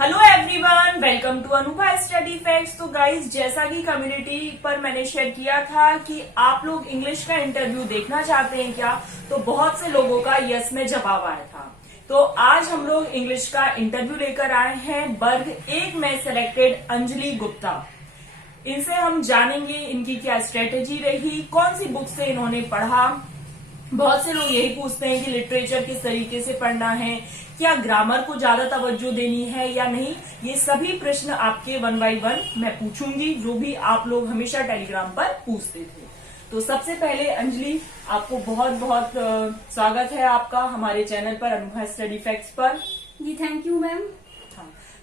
Hello everyone, welcome to Anubha study facts. तो guys, जैसा कि कम्युनिटी पर मैंने शेयर किया था कि आप लोग इंग्लिश का इंटरव्यू देखना चाहते हैं क्या, तो बहुत से लोगों का यस में जवाब आया था। तो आज हम लोग इंग्लिश का इंटरव्यू लेकर आए हैं वर्ग 1 में सिलेक्टेड अंजलि गुप्ता। इनसे हम जानेंगे इनकी क्या स्ट्रेटेजी रही, कौन सी बुक से इन्होंने पढ़ा। बहुत से लोग यही पूछते हैं कि लिटरेचर किस तरीके से पढ़ना है, क्या ग्रामर को ज्यादा तवज्जो देनी है या नहीं। ये सभी प्रश्न आपके 1 बाय 1 मैं पूछूंगी, जो भी आप लोग हमेशा टेलीग्राम पर पूछते थे। तो सबसे पहले अंजलि, आपको बहुत बहुत स्वागत है आपका हमारे चैनल पर अनुभा स्टडी फैक्ट्स पर। जी थैंक यू मैम।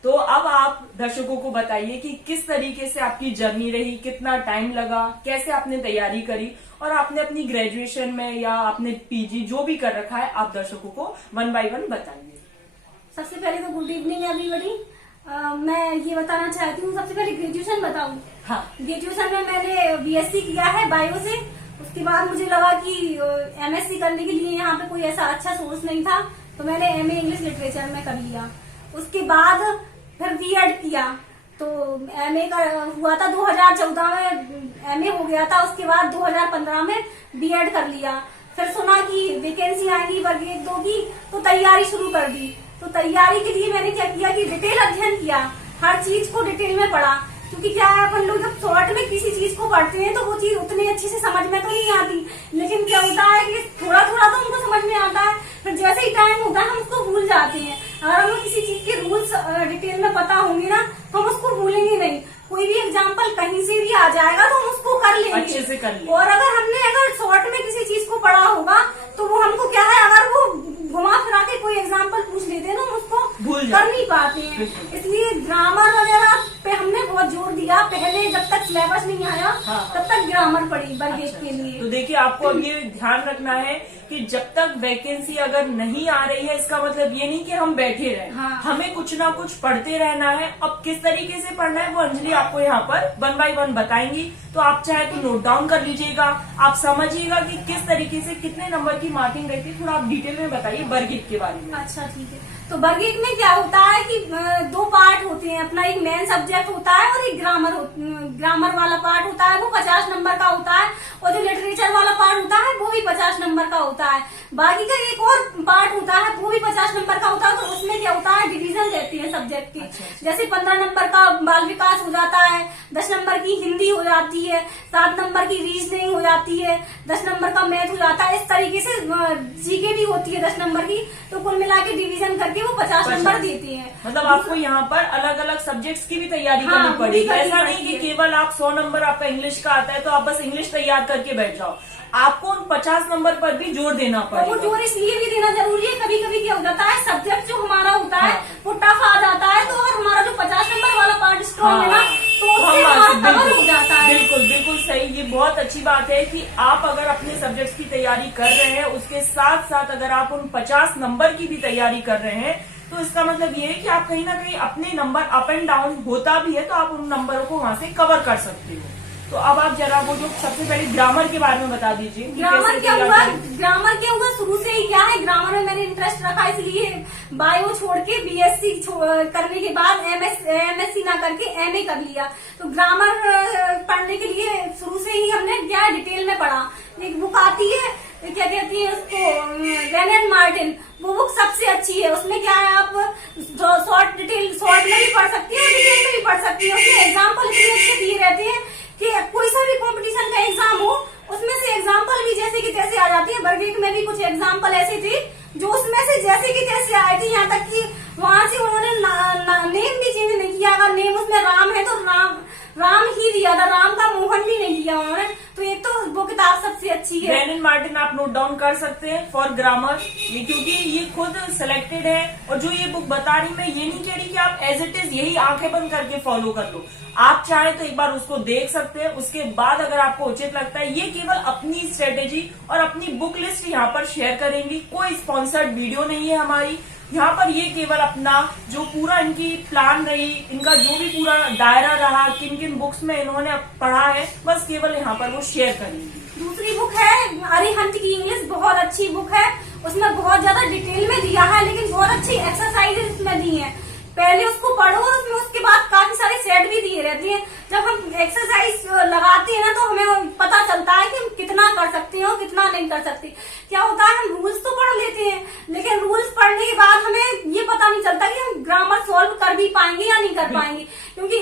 तो अब आप दर्शकों को बताइए कि किस तरीके से आपकी जर्नी रही, कितना टाइम लगा, कैसे आपने तैयारी करी और आपने अपनी ग्रेजुएशन में या आपने पीजी जो भी कर रखा है, आप दर्शकों को 1 बाय 1 बताइए। सबसे पहले तो गुड इवनिंग एवरीबॉडी। मैं ये बताना चाहती हूँ, सबसे पहले ग्रेजुएशन बताऊँ। हाँ। ग्रेजुएशन में मैंने बीएससी किया है बायो से। उसके बाद मुझे लगा कि एमएससी करने के लिए यहाँ पे कोई ऐसा अच्छा सोर्स नहीं था, तो मैंने एमए इंग्लिश लिटरेचर में कर लिया। उसके बाद फिर बीएड किया, तो एमए का हुआ था 2014 में एमए हो गया था। उसके बाद 2015 में बीएड कर लिया। फिर सुना कि वैकेंसी आएगी वर्ग 1-2 की, तो तैयारी शुरू कर दी। तो तैयारी के लिए मैंने क्या किया कि डिटेल अध्ययन किया, हर चीज को डिटेल में पढ़ा। क्योंकि क्या है, अपन लोग जब शॉर्ट में किसी चीज को पढ़ते हैं तो वो चीज उतनी अच्छे से समझ में तो नहीं आती, लेकिन क्या होता है कि थोड़ा थोड़ा तो हमको समझ में आता है, फिर जैसे ही टाइम होता है हम उसको भूल जाते हैं। अगर हमें किसी चीज के रूल्स डिटेल में पता होंगे ना, तो हम उसको भूलेंगे नहीं। कोई भी एग्जाम्पल कहीं से भी आ जाएगा तो हम उसको कर लेंगे, अच्छे से कर लेंगे। और अगर शॉर्ट में किसी चीज को पढ़ा होगा तो वो हमको क्या है, अगर वो घुमा फिरा के कोई एग्जाम्पल पूछ लेते हैं ना, हम उसको कर नहीं पाते हैं। इसलिए ग्रामर वगैरह पे हमने बहुत जोर दिया। पहले जब तक सिलेबस नहीं आया तब तक ग्रामर पढ़ी वर्ग 1 के लिए। तो देखिए, आपको अब ये ध्यान रखना है कि जब तक वैकेंसी अगर नहीं आ रही है, इसका मतलब ये नहीं कि हम बैठे रहे। हमें कुछ ना कुछ पढ़ते रहना है। अब किस तरीके से पढ़ना है वो अंजलि आपको यहाँ पर 1 बाय 1 बताएंगी, तो आप चाहे तो नोट डाउन कर लीजिएगा। आप समझिएगा कि किस तरीके से कितने नंबर की मार्किंग रहती है। थोड़ा आप डिटेल में बताइए वर्ग 1 के बारे में। अच्छा ठीक है। तो वर्ग 1 में क्या होता है कि 2 पार्ट होते हैं अपना। एक मेन सब्जेक्ट होता है और एक ग्रामर वाला पार्ट होता है, वो 50 नंबर का होता है। और जो लिटरेचर वाला पार्ट होता है वो भी 50 नंबर का होता है। बाकी का एक और पार्ट होता है वो भी 50 नंबर का होता है। तो उसमें क्या होता है, डिवीजन रहती है सब्जेक्ट की। जैसे 15 नंबर का बाल विकास हो जाता है, 10 नंबर की हिंदी हो जाती है, 7 नंबर की रीजनिंग हो जाती है, 10 नंबर का मैथ हो जाता है। इस तरीके से जीके भी होती है 10 नंबर की। तो कुल मिला के डिवीजन करके वो 50 नंबर देती है। मतलब आपको यहाँ पर अलग अलग सब्जेक्ट्स की भी तैयारी करनी पड़ेगी। ऐसा नहीं कि केवल आप 100 नंबर आपका इंग्लिश का आता है तो आप बस इंग्लिश तैयार करके बैठ जाओ। आपको उन 50 नंबर पर भी जोर देना पड़ेगा। वो जोर इसलिए भी देना जरूरी है, कभी कभी क्या हो जाता है, सब्जेक्ट जो हमारा होता है वो टफ आ जाता है, तो अगर हमारा जो 50 नंबर वाला पार्ट स्ट्रॉन्ग है ना, तो उससे हमारा कवर हो जाता है। बिल्कुल बिल्कुल सही। ये बहुत अच्छी बात है कि आप अगर अपने सब्जेक्ट्स की तैयारी कर रहे हैं, उसके साथ साथ अगर आप उन 50 नंबर की भी तैयारी कर रहे हैं, तो इसका मतलब ये है कि आप कहीं ना कहीं अपने नंबर अप एंड डाउन होता भी है तो आप उन नंबरों को वहां से कवर कर सकते हो। तो अब आप जरा वो जो सबसे पहले ग्रामर के बारे में बता दीजिए। ग्रामर क्या हुआ शुरू से ही क्या है, ग्रामर में मैंने इंटरेस्ट रखा, इसलिए बायो छोड़ के बीएससी करने के बाद एमएससी ना करके एमए कर लिया। तो ग्रामर पढ़ने के लिए शुरू से ही हमने क्या डिटेल में पढ़ा। एक बुक आती है, क्या कहती है उसको, रेन मार्टिन, वो बुक सबसे अच्छी है। उसमें क्या है, आप शॉर्ट में भी पढ़ सकती है और डिटेल में भी पढ़ सकती है। उसमें एग्जाम्पल इतने अच्छे दिए रहते हैं कि कोई सा भी कंपटीशन का एग्जाम हो, उसमें से एग्जाम्पल भी जैसे कि तैसे आ जाती है। वर्ग 1 में भी कुछ एग्जाम्पल ऐसे थे जो उसमें से जैसे कि तैसे आए थे, यहाँ तक कि वहां से उन्होंने नेम भी चेंज नहीं किया। अगर नेम उसमें राम है तो राम ही दिया था, राम का मोहन भी नहीं किया उन्होंने। तो एक तो वो किताब सबसे अच्छी है। रेन एंड मार्टिन आप नोट डाउन कर सकते हैं फॉर ग्रामर, ये क्योंकि ये खुद सिलेक्टेड है। और जो ये बुक बता रही, मैं ये नहीं कह रही कि आप एज इट इज यही आंखें बंद करके फॉलो कर लो। आप चाहे तो एक बार उसको देख सकते हैं, उसके बाद अगर आपको उचित लगता है, ये केवल अपनी स्ट्रेटेजी और अपनी बुक लिस्ट यहाँ पर शेयर करेंगी। कोई स्पॉन्सर्ड वीडियो नहीं है हमारी यहाँ पर। ये केवल अपना जो पूरा इनकी प्लान रही, इनका जो भी पूरा दायरा रहा, किन किन बुक्स में इन्होंने पढ़ा है, बस केवल यहाँ पर वो शेयर करेंगी। दूसरी बुक है अरिहंत की इंग्लिश, बहुत अच्छी बुक है। उसमें बहुत ज्यादा डिटेल में दिया है, लेकिन बहुत अच्छी एक्सरसाइजेस इसमें दी है पहले उसको पढ़ो और उसमें उसके बाद काफी सारे सेट भी दिए रहते हैं। जब हम एक्सरसाइज लगाते हैं ना तो हमें पता चलता है कि हम कितना कर सकते हैं और कितना नहीं कर सकते। क्या होता है, हम रूल्स तो पढ़ लेते हैं, लेकिन रूल्स पढ़ने के बाद हमें ये पता नहीं चलता कि हम ग्रामर सॉल्व कर भी पाएंगे या नहीं कर पाएंगे, क्योंकि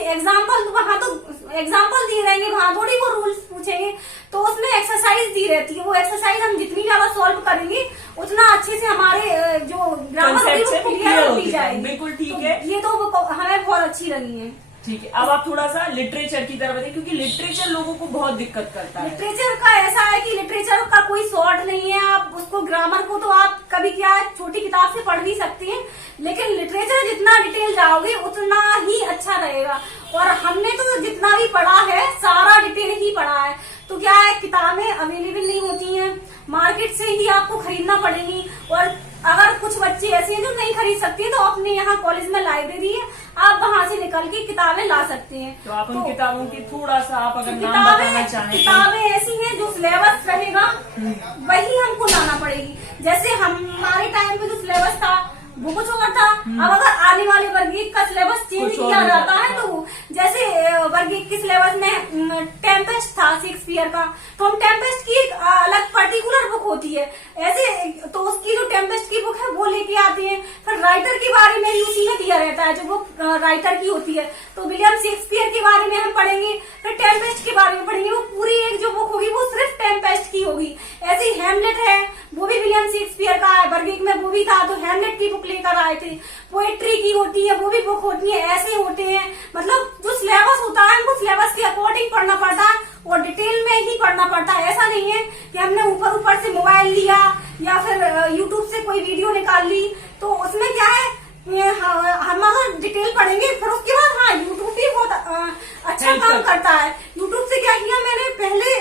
वहां तो एग्जाम्पल दिए रहेंगे, वहां थोड़ी वो रूल्स पूछेंगे। तो उसमें एक्सरसाइज दी रहती है, वो एक्सरसाइज हम जितनी ज्यादा सॉल्व करेंगे उतना अच्छे से हमारे जो ग्रामर होगी वो क्लियर होती जाएगी। बिल्कुल ठीक है, ये तो हमें बहुत अच्छी लगी है। ठीक है। अब आप थोड़ा सा लिटरेचर की तरफ बताइए, क्योंकि लिटरेचर लोगों को बहुत दिक्कत करता है। लिटरेचर का ऐसा है कि लिटरेचर का कोई शॉर्ट नहीं है, आप उसको ग्रामर को तो आप कभी क्या है छोटी किताब से पढ़ भी सकते हैं, लेकिन लिटरेचर जितना डिटेल जाओगे उतना ही अच्छा रहेगा। और हमने तो जितना भी पढ़ा है सारा डिटेल ही पढ़ा है। तो क्या है, किताबें अवेलेबल नहीं होती हैं, मार्केट से ही आपको खरीदना पड़ेगी। और अगर कुछ बच्चे ऐसे हैं जो नहीं खरीद सकते तो अपने यहाँ कॉलेज में लाइब्रेरी है, आप वहाँ से निकल के किताबें ला सकते हैं। तो आप उन किताबों की थोड़ा सा आप अगर नाम बताना चाहें। किताबें ऐसी हैं जो सिलेबस रहेगा वही हमको लाना पड़ेगी। जैसे हमारे टाइम पे जो सिलेबस था वो कुछ और था, अब अगर आने वाले वर्ग 1 का सिलेबस चेंज किया जाता है तो जैसे वर्ग 1 के सिलेबस में टेम्पेस्ट था शेक्सपियर का, तो हम टेम्पेस्ट की एक अलग पर्टिकुलर बुक होती है, ऐसे तो उसकी जो टेम्पेस्ट की बुक है वो लेके आते हैं। फिर राइटर के बारे में भी उसी में दिया रहता है, जो बुक राइटर की होती है। तो विलियम शेक्सपियर के बारे में हम पढ़ेंगे, फिर टेम्पेस्ट के बारे में पढ़ेंगे, वो पूरी एक जो बुक होगी वो सिर्फ टेम्पेस्ट की होगी। ऐसे ही हेमलेट है, वो भी विलियम शेक्सपियर का है, वर्ग 1 में वो भी था, तो हेमलेट की बुक लेकर आए थे। पोएट्री की होती है, वो भी बुक होती है, ऐसे होते हैं। मतलब जो सिलेबस होता है हमको सिलेबस के अकॉर्डिंग पढ़ना पड़ता है और डिटेल में ही पढ़ना पड़ता है। ऐसा नहीं है कि हमने ऊपर से मोबाइल लिया या फिर यूट्यूब से कोई वीडियो निकाल ली, तो उसमें क्या है हम अगर डिटेल पढ़ेंगे फिर उसके बाद हाँ यूट्यूब भी बहुत अच्छा काम करता है। यूट्यूब से क्या किया, मैंने पहले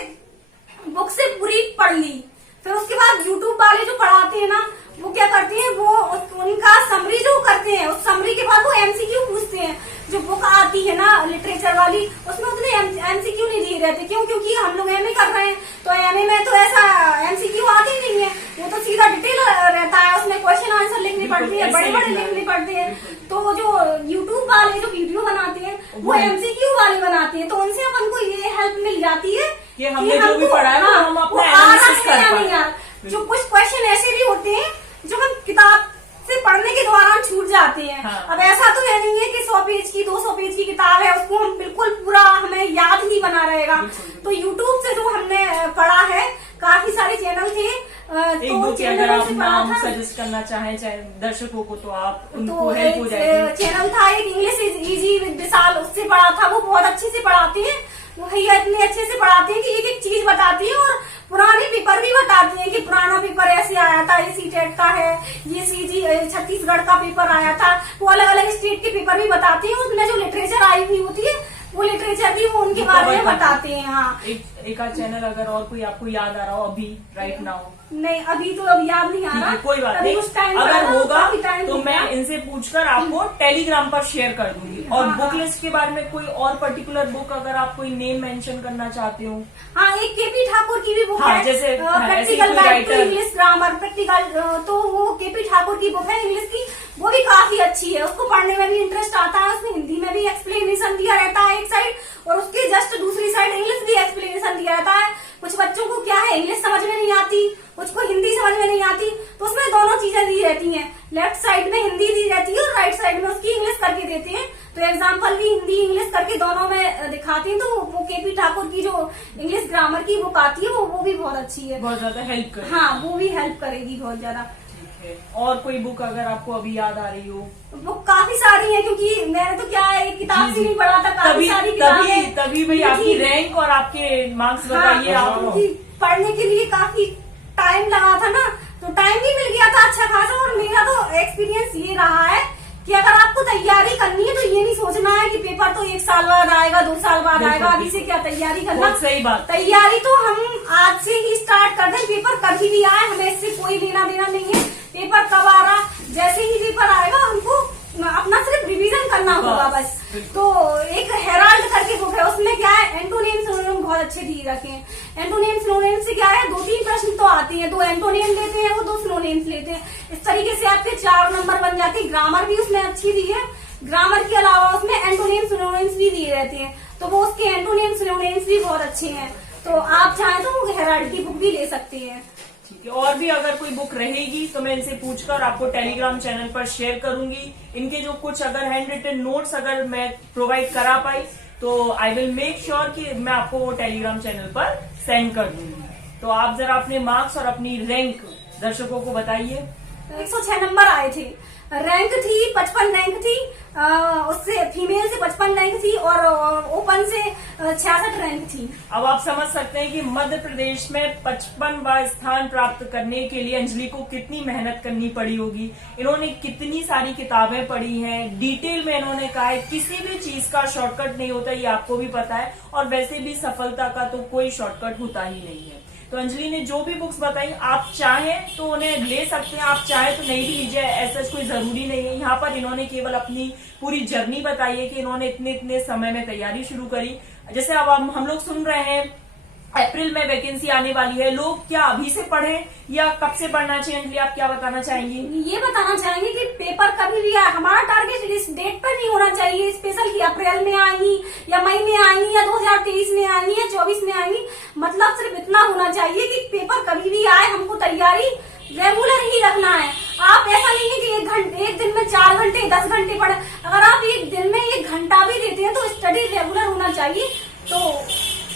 बुक से पूरी पढ़ ली, फिर उसके बाद यूट्यूब वाले जो पढ़ाते हैं ना वो क्या करते हैं, वो उनका समरी जो करते हैं, उस समरी के बाद वो एमसीक्यू पूछते हैं। जो बुक आती है ना लिटरेचर वाली उसमें उतने एमसीक्यू नहीं दिए रहते। क्यों? क्योंकि हम लोग एमए कर रहे हैं, तो एमए में तो ऐसा एमसीक्यू आते ही नहीं है, वो तो सीधा डिटेल रहता है, उसमें क्वेश्चन आंसर लिखने पड़ते हैं, बड़े बड़े लिखने पड़ते हैं। तो जो यूट्यूब वाले जो वीडियो बनाते हैं वो एमसीक्यू वाले बनाते हैं, तो उनसे अपन को ये हेल्प मिल जाती है कि हमने जो भी पढ़ा है हम अपना एनालिसिस कर पाएं। जो कुछ क्वेश्चन ऐसे भी होते हैं जो हम किताब से पढ़ने के दौरान छूट जाते हैं। हाँ। अब ऐसा तो है नहीं है कि 100 पेज की 200 पेज की किताब है उसको हम बिल्कुल पूरा हमें याद ही बना रहेगा। तो यूट्यूब से जो हमने पढ़ा है, काफी सारे चैनल थे, एक दो के अगर आप नाम सजेस्ट करना चाहें दर्शकों को तो आप उनको हेल्प हो जाएगी। चैनल था एक इंग्लिश इज इजी विद विशाल, उससे पढ़ा था, वो बहुत अच्छे से पढ़ाते हैं। वो भैया इतने अच्छे से पढ़ाते हैं कि एक एक चीज बताती है और पुराने पेपर भी बताते हैं कि पुराना पेपर ऐसे आया था, ये सीटेट का है, ये सीजी छत्तीसगढ़ का पेपर आया था। वो अलग अलग स्टेट के पेपर भी बताते हैं, उसमें जो लिटरेचर आई हुई होती है वो लिटरेचर भी वो उनके बारे में बताते हैं। हाँ, एक आध चैनल अगर और कोई आपको याद आ रहा हो अभी राइट नाउ? नहीं, अभी तो अब याद नहीं आ रहा, कोई बात नहीं, उस टाइम अगर होगा तो तो मैं इनसे पूछकर आपको टेलीग्राम पर शेयर कर दूंगी। और बुक लिस्ट के बारे में कोई और पर्टिकुलर बुक अगर आप कोई नेम मेंशन करना चाहते हो? हाँ, एक केपी ठाकुर की भी बुक है, जैसे practical guide to English grammar practical, तो वो केपी ठाकुर की बुक है इंग्लिश की, वो भी काफी अच्छी है। उसको पढ़ने में भी इंटरेस्ट आता है, उसमें हिंदी में भी एक्सप्लेनेशन दिया रहता है एक साइड, और उसके जस्ट दूसरी साइड इंग्लिश भी एक्सप्लेनेशन दिया रहता है। कुछ बच्चों को क्या है इंग्लिश समझ में नहीं आती, कुछ को हिंदी समझ में नहीं आती, तो उसमें दोनों चीजें दी रहती हैं। लेफ्ट साइड में हिंदी दी रहती है और राइट साइड में उसकी इंग्लिश करके देते हैं, तो एग्जाम्पल भी हिंदी इंग्लिश करके दोनों में दिखाते हैं। तो वो केपी ठाकुर की जो इंग्लिश ग्रामर की बुक आती है वो भी बहुत अच्छी है, बहुत ज्यादा हेल्प करेगी। हाँ, वो भी हेल्प करेगी बहुत ज्यादा। और कोई बुक अगर आपको अभी याद आ रही हो? बुक काफी सारी है, क्योंकि मैंने तो क्या है एक किताब से नहीं पढ़ा था, काफी सारी किताबें, तभी भाई आपकी रैंक और आपके मार्क्स बताइए। आप पढ़ने के लिए काफी टाइम लगा था ना, तो टाइम भी मिल गया था अच्छा खासा। और मेरा तो एक्सपीरियंस ये रहा है कि अगर आपको तैयारी करनी है तो ये नहीं सोचना है कि पेपर तो 1 साल बाद आएगा, 2 साल बाद आएगा, अभी से क्या तैयारी करना। सही बात, तैयारी तो हम आज से ही स्टार्ट कर दें, पेपर कभी भी आए हमें इससे कोई लेना देना नहीं है। पेपर कब आ रहा, जैसे ही पेपर आएगा हमको अपना सिर्फ रिवीजन करना होगा बस। तो एक हेराल्ड करके बुक है, उसमें क्या है एंटोनियम सिनोनिम बहुत अच्छे दिए रखे हैं। एंटोनियम सिनोनिम से क्या है 2-3 प्रश्न तो आते हैं, 2 एंटोनियम लेते हैं वो 2 सिनोनिम्स लेते हैं, इस तरीके से आपके 4 नंबर बन जाते हैं। ग्रामर भी उसमें अच्छी दी है, ग्रामर के अलावा उसमें एंटोनिम्स सिनोनिम्स भी दिए रहते हैं, तो वो उसके एंटोनिम्स सिनोनिम्स भी बहुत अच्छे हैं। तो आप चाहें तो हेराल्ड की बुक भी ले सकते हैं। ठीक है, और भी अगर कोई बुक रहेगी तो मैं इनसे पूछकर आपको टेलीग्राम चैनल पर शेयर करूंगी। इनके जो कुछ अगर हैंड रिटन नोट्स अगर मैं प्रोवाइड करा पाई तो आई विल मेक श्योर कि मैं आपको वो टेलीग्राम चैनल पर सेंड कर दूंगी। तो आप जरा अपने मार्क्स और अपनी रैंक दर्शकों को बताइए। 106 नंबर आए थे, रैंक थी 55 रैंक थी, उससे फीमेल से 55 रैंक थी और ओपन से 66 रैंक थी। अब आप समझ सकते हैं कि मध्य प्रदेश में 55वां स्थान प्राप्त करने के लिए अंजलि को कितनी मेहनत करनी पड़ी होगी। इन्होंने कितनी सारी किताबें पढ़ी हैं, डिटेल में इन्होंने कहा है किसी भी चीज का शॉर्टकट नहीं होता, ये आपको भी पता है, और वैसे भी सफलता का तो कोई शॉर्टकट होता ही नहीं है। तो अंजलि ने जो भी बुक्स बताई आप चाहें तो उन्हें ले सकते हैं, आप चाहें तो नहीं भी लीजिए, ऐसा कोई जरूरी नहीं है। यहाँ पर इन्होंने केवल अपनी पूरी जर्नी बताई है कि इन्होंने इतने इतने समय में तैयारी शुरू करी। जैसे अब हम लोग सुन रहे हैं अप्रैल में वैकेंसी आने वाली है, लोग क्या अभी से पढ़ें या कब से पढ़ना चाहिए? अंजलि आप क्या बताना चाहेंगी? ये बताना चाहेंगे कि पेपर कभी भी आए, हमारा टारगेट इस डेट पर नहीं होना चाहिए स्पेशल कि अप्रैल में आएंगी या मई में आएंगी या 2023 में आएंगी या 24 में आएंगी। मतलब सिर्फ इतना होना चाहिए कि पेपर कभी भी आए, हमको तैयारी रेगुलर ही रखना है। आप ऐसा नहीं है कि एक दिन में 4 घंटे 10 घंटे पढ़े, अगर आप एक दिन में 1 घंटा भी देते हैं तो स्टडी रेगुलर होना चाहिए, तो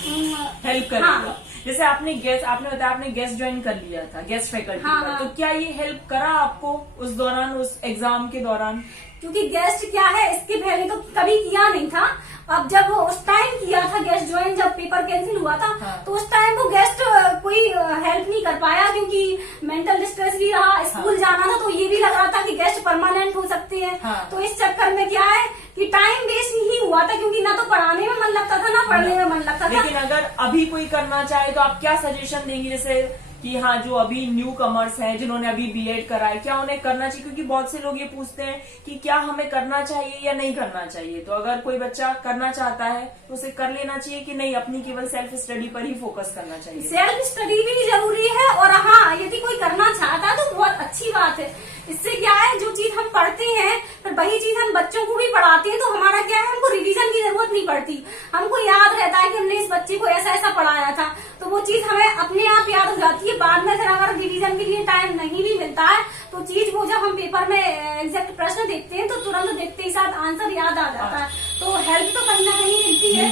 हेल्प करेगा। हाँ। जैसे आपने बताया आपने गेस्ट ज्वाइन कर लिया था, गेस्ट फैकल्टी हाँ, पर, हाँ। तो क्या ये हेल्प करा आपको उस दौरान, उस एग्जाम के दौरान? क्योंकि गेस्ट क्या है, इसके पहले तो कभी किया नहीं था। अब जब वो उस टाइम किया था गेस्ट ज्वाइन, जब पेपर कैंसिल हुआ था, हाँ। तो उस टाइम वो गेस्ट कोई हेल्प नहीं कर पाया क्योंकि मेंटल डिस्ट्रेस भी रहा, स्कूल जाना था, तो ये भी लग रहा था कि गेस्ट परमानेंट हो सकते हैं। हाँ। तो इस चक्कर में क्या है कि टाइम वेस्ट ही हुआ था, क्योंकि ना तो पढ़ाने में मन लगता था ना पढ़ने में मन लगता था। लेकिन अगर अभी कोई करना चाहे तो आप क्या सजेशन देंगी? जैसे कि हाँ, जो अभी न्यू कमर्स हैं, जिन्होंने अभी बीएड करा है, क्या उन्हें करना चाहिए? क्योंकि बहुत से लोग ये पूछते हैं कि क्या हमें करना चाहिए या नहीं करना चाहिए। तो अगर कोई बच्चा करना चाहता है तो उसे कर लेना चाहिए कि नहीं, अपनी केवल सेल्फ स्टडी पर ही फोकस करना चाहिए? सेल्फ स्टडी भी जरूरी है, और हाँ, यदि कोई करना चाहता है तो बहुत अच्छी बात है। इससे क्या है, जो चीज हम पढ़ते हैं फिर वही चीज हम बच्चों को भी पढ़ाते हैं, तो हमारा क्या है, हमको रिवीजन की जरूरत नहीं पड़ती। हमको याद रहता है कि हमने इस बच्चे को ऐसा ऐसा पढ़ाया था, तो वो चीज हमें अपने आप याद हो जाती है। बाद में फिर अगर रिवीजन के लिए टाइम नहीं भी मिलता है तो चीज वो जब हम पेपर में एग्जैक्ट प्रश्न देखते हैं तो तुरंत देखते ही साथ आंसर याद आ जाता है, तो हेल्प तो कहीं ना कहीं मिलती है।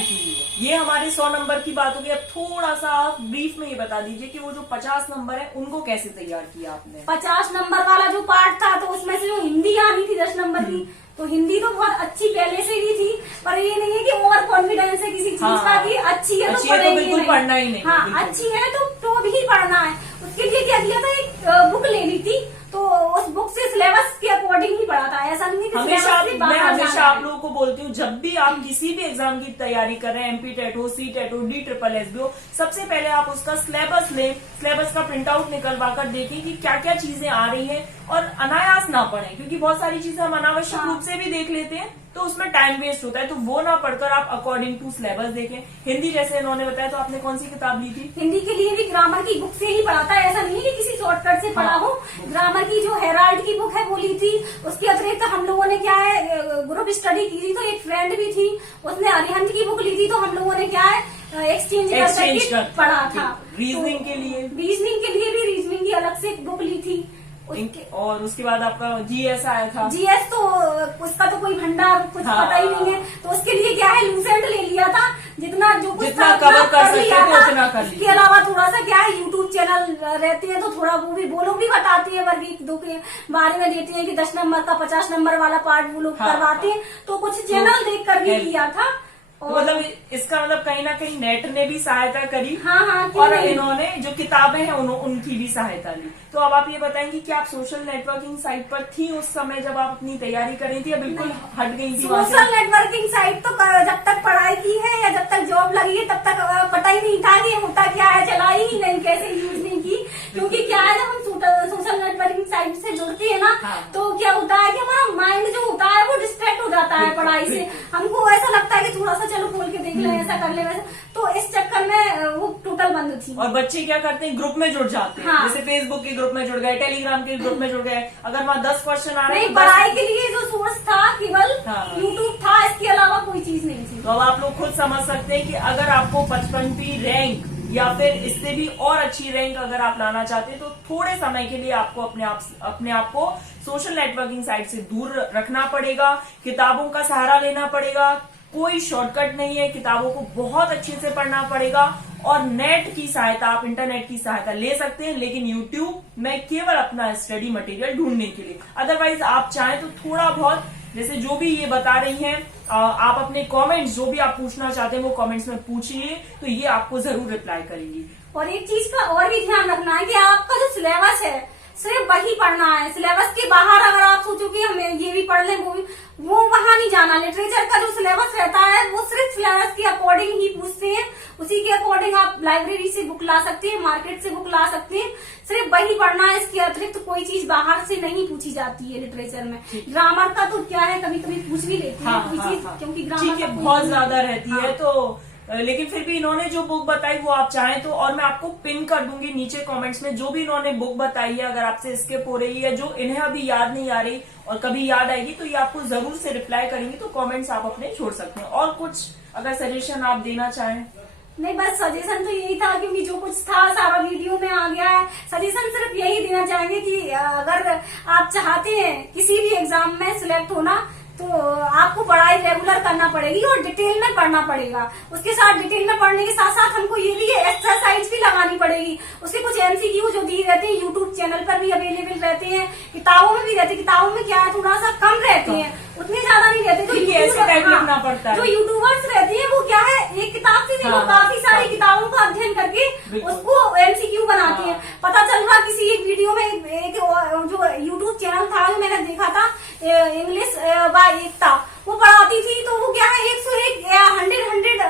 ये हमारे 100 नंबर की बात होगी। अब थोड़ा सा आप ब्रीफ में ये बता दीजिए कि वो जो 50 नंबर है उनको कैसे तैयार किया आपने? 50 नंबर वाला जो पार्ट था, तो उसमें से जो हिंदी आनी थी 10 नंबर की, तो हिंदी तो बहुत अच्छी पहले से ही थी, पर ये नहीं है कि ओवर कॉन्फिडेंस है किसी चीज हाँ, का कि अच्छी है तो पढ़ेंगे बिल्कुल पढ़ना ही नहीं। हाँ, बिल्कुल। अच्छी है तो भी पढ़ना है। उसके लिए क्या किया था, एक बुक ले ली थी, तो उस बुक से सिलेबस के अकॉर्डिंग ही पढ़ा था। ऐसा नहीं है कि हमेशा सिलेबस से मैं बाहर हमेशा जाना आप है। लोगों को बोलती हूँ, जब भी आप किसी भी एग्जाम की तैयारी कर रहे हैं, एमपी टेट हो, सी टेट हो, DSSS हो, सबसे पहले आप उसका सिलेबस लें, सिलेबस का प्रिंट आउट निकलवा कर देखें कि क्या क्या चीजें आ रही हैं, और अनायास ना पढ़ें, क्योंकि बहुत सारी चीजें हम अनावश्यक हाँ। रूप से भी देख लेते हैं तो उसमें टाइम वेस्ट होता है। तो वो ना पढ़कर आप अकॉर्डिंग टू सिलेबस देखें। हिंदी जैसे इन्होंने बताया, तो आपने कौन सी किताब ली थी? हिंदी के लिए भी ग्रामर की बुक से ही पढ़ा था, ऐसा नहीं है कि किसी शॉर्टकट से पढ़ा हो। ग्रामर की जो हेराल्ड की बुक है वो ली थी। उसके अतिरिक्त हम लोगों ने क्या है, ग्रुप स्टडी की थी, तो एक फ्रेंड भी थी, उसने अरिहंत की बुक ली थी, तो हम लोगों ने क्या है एक्सचेंज करके पढ़ा था। रीजनिंग के लिए भी रीजनिंग की अलग से बुक ली थी। और उसके बाद आपका जीएस आया था। जीएस तो उसका तो कोई भंडार कुछ हाँ। पता ही नहीं है, तो उसके लिए क्या है, लूसेंट ले लिया था, जितना जो कुछ जितना था कवर कर सकते लिया थे था। उतना कर लिया। इसके अलावा थोड़ा सा क्या है, यूट्यूब चैनल रहते हैं, तो थोड़ा वो लोग भी बताते हैं, वर्ग 1 2 के बारे में देते हैं कि 10 नंबर का 50 नंबर वाला पार्ट वो लोग हाँ, करवाते हैं, तो कुछ चैनल देख कर भी किया था। तो मतलब इसका मतलब कहीं ना कहीं नेट ने भी सहायता करी। हाँ, क्यों और नहीं? इन्होंने जो किताबें हैं उनकी भी सहायता ली। तो अब आप ये बताएंगे कि आप सोशल नेटवर्किंग साइट पर थी उस समय जब आप अपनी तैयारी कर रही थी, या बिल्कुल हट गई थी वहां से? सोशल नेटवर्किंग साइट तो जब तक पढ़ाई की है या जब तक जॉब लगी है तब तक पता ही नहीं था कि होता क्या है, चलाई ही नहीं, कैसे यूज नहीं की। क्योंकि क्या है, जब हम सोशल नेटवर्किंग साइट से जुड़ते हैं ना, हाँ। तो क्या होता है कि हमारा माइंड जो होता है वो डिस्ट्रैक्ट हो जाता है पढ़ाई से। हमको ऐसा लगता है कि थोड़ा सा चलो खोल के देख ले, ऐसा कर ले, वैसा, तो इस चक्कर में वो टोटल बंद थी। और बच्चे क्या करते हैं, ग्रुप में जुड़ जाते हैं। हाँ। जैसे फेसबुक के ग्रुप में जुड़ गए, टेलीग्राम के ग्रुप में जुड़ गए। अगर वहाँ 10 क्वेश्चन आ रहे नहीं, हैं, पढ़ाई के लिए जो सोर्स था केवल हाँ। यूट्यूब था, इसके अलावा कोई चीज नहीं थी। तो अब आप लोग खुद समझ सकते हैं कि अगर आपको 55वीं रैंक या फिर इससे भी और अच्छी रैंक अगर आप लाना चाहते हैं तो थोड़े समय के लिए आपको अपने आप को सोशल नेटवर्किंग साइट से दूर रखना पड़ेगा, किताबों का सहारा लेना पड़ेगा। कोई शॉर्टकट नहीं है, किताबों को बहुत अच्छे से पढ़ना पड़ेगा और नेट की सहायता, आप इंटरनेट की सहायता ले सकते हैं, लेकिन यूट्यूब में केवल अपना स्टडी मटेरियल ढूंढने के लिए। अदरवाइज आप चाहें तो थोड़ा बहुत, जैसे जो भी ये बता रही हैं, आप अपने कमेंट्स जो भी आप पूछना चाहते हैं वो कमेंट्स में पूछिए, तो ये आपको जरूर रिप्लाई करेंगी। और एक चीज का और भी ध्यान रखना है कि आपका जो सिलेबस है सिर्फ वही पढ़ना है। सिलेबस के बाहर अगर आप सोचो कि हमें ये भी पढ़ लें वो वहां नहीं जाना। लिटरेचर का जो सिलेबस रहता है वो सिर्फ सिलेबस के अकॉर्डिंग ही पूछते हैं, उसी के अकॉर्डिंग आप लाइब्रेरी से बुक ला सकते हैं, मार्केट से बुक ला सकते हैं, सिर्फ वही पढ़ना है। इसके अतिरिक्त कोई चीज बाहर से नहीं पूछी जाती है लिटरेचर में। ग्रामर का तो क्या है, कभी कभी पूछ भी लेते हैं कोई चीज, क्योंकि ग्रामर ठीक है, का कोई बहुत नहीं- ज्यादा रहती है हाँ। तो लेकिन फिर भी इन्होंने जो बुक बताई वो आप चाहें तो, और मैं आपको पिन कर दूंगी नीचे कमेंट्स में, जो भी इन्होंने बुक बताई है अगर आपसे स्किप हो रही है, जो इन्हें अभी याद नहीं आ रही और कभी याद आएगी तो ये आपको जरूर से रिप्लाई करेंगी, तो कमेंट्स आप अपने छोड़ सकते हैं। और कुछ अगर सजेशन आप देना चाहें? नहीं, बस सजेशन तो यही था, क्योंकि जो कुछ था सारा वीडियो में आ गया है। सजेशन सिर्फ यही देना चाहेंगे कि अगर आप चाहते हैं किसी भी एग्जाम में सिलेक्ट होना तो आपको पढ़ाई रेगुलर करना पड़ेगी और डिटेल में पढ़ना पड़ेगा। उसके साथ डिटेल में पढ़ने के साथ साथ हमको ये भी एक्सरसाइज भी लगानी पड़ेगी। उसके कुछ एमसीक्यू जो दिए रहते हैं यूट्यूब चैनल पर भी अवेलेबल रहते हैं, किताबों में भी रहते हैं। किताबों में क्या है, थोड़ा सा कम रहते हैं, उतने ज्यादा नहीं रहते। जो ऐसे टाइप लिखना पड़ता है। जो यूट्यूबर्स रहते हैं वो क्या है, एक किताब से नहीं, वो काफी सारी किताबों का अध्ययन करके उसको एमसीक्यू बनाते हैं। पता चल रहा किसी एक वीडियो में एक जो यूट्यूब चैनल था जो मैंने देखा था, इंग्लिश बाय एकता, वो पढ़ाती थी, तो वो क्या है 101 या 100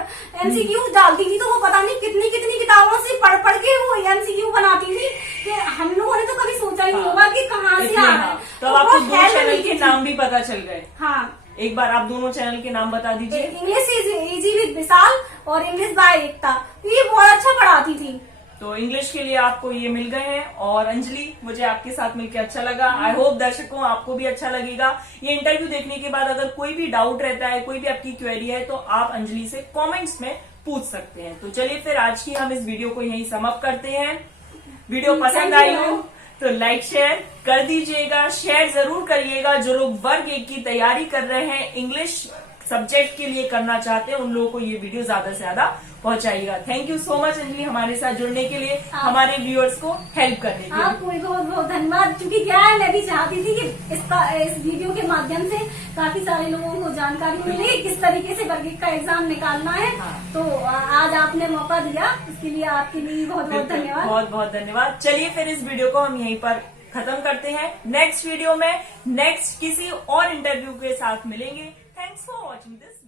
एमसीक्यू डालती थी, तो वो पता नहीं कितनी किताबों से पढ़ के वो एमसीक्यू बनाती थी कि हम लोगों ने तो कभी सोचा ही नहीं होगा कि कहाँ से आ रहा है। तो अब आपको दो चैनल के नाम भी पता चल गए। हाँ, एक बार आप दोनों चैनल के नाम बता दीजिए। इंग्लिश इजी विद विशाल और इंग्लिश बाय एकता, तो ये बहुत अच्छा पढ़ाती थी। तो इंग्लिश के लिए आपको ये मिल गए हैं। और अंजलि, मुझे आपके साथ मिलकर अच्छा लगा। आई होप दर्शकों आपको भी अच्छा लगेगा। ये इंटरव्यू देखने के बाद अगर कोई भी डाउट रहता है, कोई भी आपकी क्वेरी है, तो आप अंजलि से कमेंट्स में पूछ सकते हैं। तो चलिए फिर आज की हम इस वीडियो को यहीं समाप्त करते हैं। वीडियो पसंद आई हो तो लाइक शेयर कर दीजिएगा, शेयर जरूर करिएगा। जो लोग वर्ग 1 की तैयारी कर रहे हैं, इंग्लिश सब्जेक्ट के लिए करना चाहते हैं, उन लोगों को ये वीडियो ज्यादा से ज्यादा पहुंचाइएगा। Thank you so much Anjali हमारे साथ जुड़ने के लिए, हमारे व्यूअर्स को हेल्प करने के लिए। आपको बहुत बहुत धन्यवाद। क्योंकि क्या है, मैं भी चाहती थी कि इस वीडियो के माध्यम से काफी सारे लोगों को जानकारी मिले किस तरीके से वर्ग 1 का एग्जाम निकालना है। तो आज आपने मौका दिया, इसके लिए आपके लिए बहुत बहुत धन्यवाद। बहुत बहुत धन्यवाद। चलिए फिर इस वीडियो को हम यहीं पर खत्म करते हैं। नेक्स्ट वीडियो में नेक्स्ट किसी और इंटरव्यू के साथ मिलेंगे। Thanks for watching this.